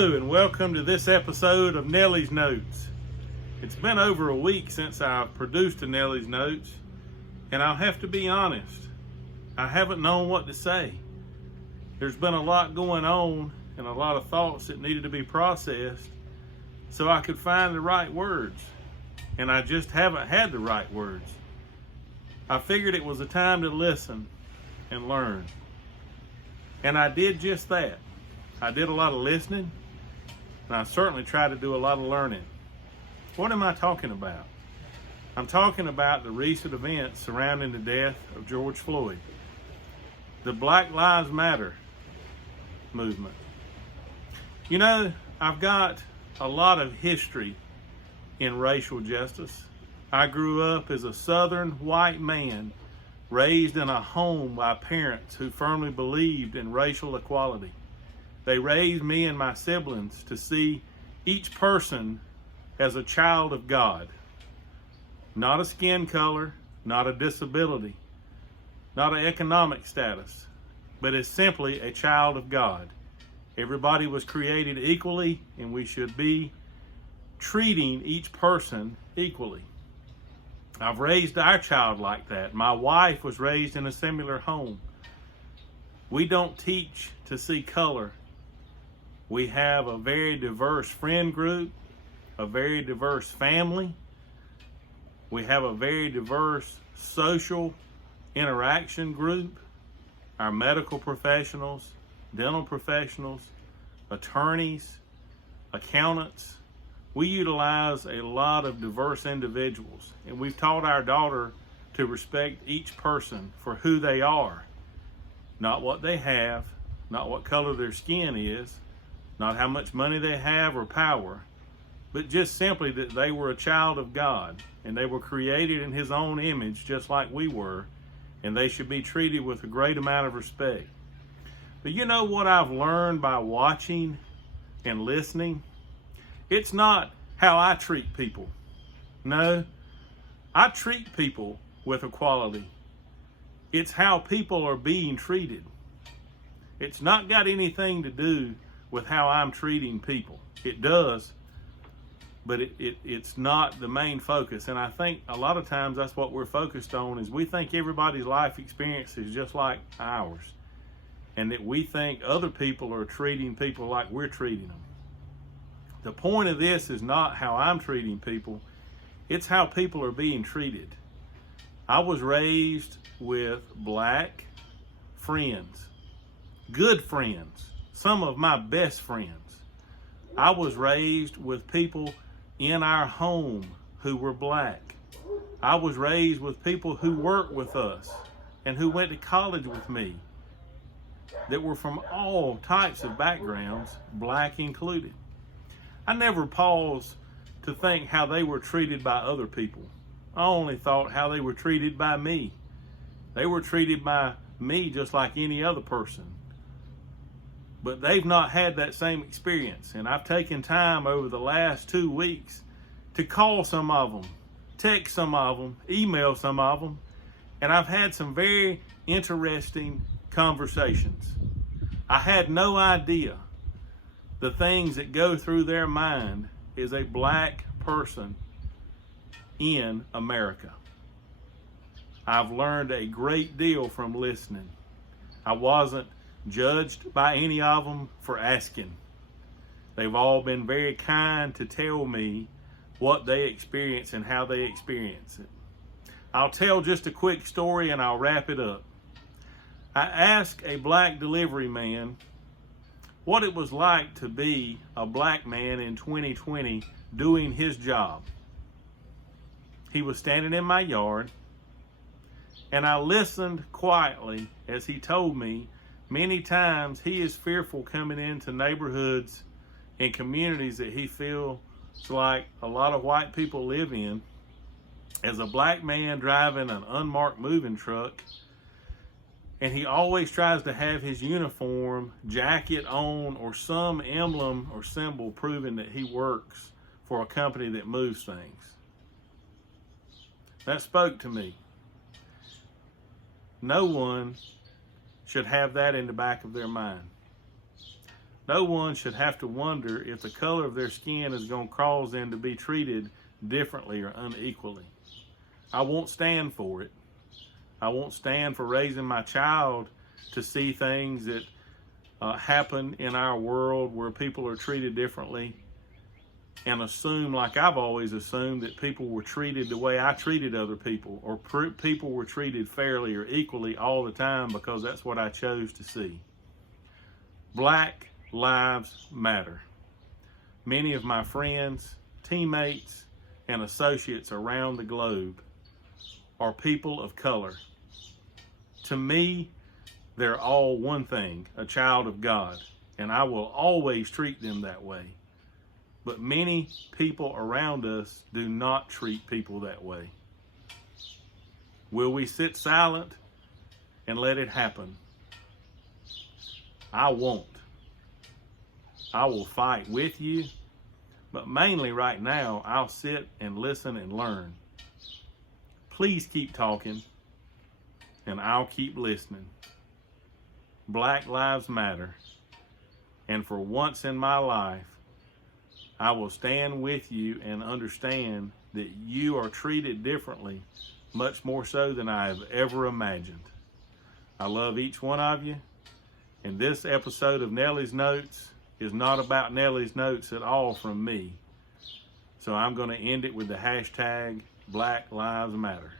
Hello and welcome to this episode of Nellysnotes. It's been over a week since I've produced a Nellysnotes, and I'll have to be honest, I haven't known what to say. There's been a lot going on and a lot of thoughts that needed to be processed so I could find the right words, and I just haven't had the right words. I figured it was a time to listen and learn, and I did just that. I did a lot of listening, and I certainly tried to do a lot of learning. What am I talking about? I'm talking about the recent events surrounding the death of George Floyd, the Black Lives Matter movement. You know, I've got a lot of history in racial justice. I grew up as a Southern white man, raised in a home by parents who firmly believed in racial equality. They raised me and my siblings to see each person as a child of God. Not a skin color, not a disability, not an economic status, but as simply a child of God. Everybody was created equally, and we should be treating each person equally. I've raised our child like that. My wife was raised in a similar home. We don't teach to see color. We have a very diverse friend group, a very diverse family. We have a very diverse social interaction group. Our medical professionals, dental professionals, attorneys, accountants. We utilize a lot of diverse individuals, and we've taught our daughter to respect each person for who they are, not what they have, not what color their skin is, not how much money they have or power, but just simply that they were a child of God and they were created in His own image just like we were, and they should be treated with a great amount of respect. But you know what I've learned by watching and listening? It's not how I treat people. No, I treat people with equality. It's how people are being treated. It's not got anything to do with how I'm treating people. It does, but it's not the main focus. And I think a lot of times that's what we're focused on, is we think everybody's life experience is just like ours, and that we think other people are treating people like we're treating them. The point of this is not how I'm treating people, it's how people are being treated. I was raised with black friends, good friends, some of my best friends. I was raised with people in our home who were black. I was raised with people who worked with us and who went to college with me that were from all types of backgrounds, black included. I never paused to think how they were treated by other people. I only thought how they were treated by me. They were treated by me just like any other person. But they've not had that same experience. And I've taken time over the last 2 weeks to call some of them, text some of them, email some of them, and I've had some very interesting conversations. I had no idea the things that go through their mind as a black person in America. I've learned a great deal from listening. I wasn't judged by any of them for asking. They've all been very kind to tell me what they experience and how they experience it. I'll tell just a quick story and I'll wrap it up. I asked a black delivery man what it was like to be a black man in 2020 doing his job. He was standing in my yard, and I listened quietly as he told me many times he is fearful coming into neighborhoods and communities that he feels like a lot of white people live in, as a black man driving an unmarked moving truck. And he always tries to have his uniform, jacket on, or some emblem or symbol proving that he works for a company that moves things. That spoke to me. No one should have that in the back of their mind. No one should have to wonder if the color of their skin is going to cause them to be treated differently or unequally. I won't stand for it. I won't stand for raising my child to see things that happen in our world where people are treated differently and assume, like I've always assumed, that people were treated the way I treated other people, or people were treated fairly or equally all the time because that's what I chose to see. Black lives matter. Many of my friends, teammates, and associates around the globe are people of color. To me, they're all one thing, a child of God, and I will always treat them that way. But many people around us do not treat people that way. Will we sit silent and let it happen? I won't. I will fight with you, but mainly right now, I'll sit and listen and learn. Please keep talking, and I'll keep listening. Black lives matter, and for once in my life, I will stand with you and understand that you are treated differently, much more so than I have ever imagined. I love each one of you, and this episode of Nelly's Notes is not about Nelly's Notes at all from me. So I'm going to end it with the hashtag Black Lives Matter.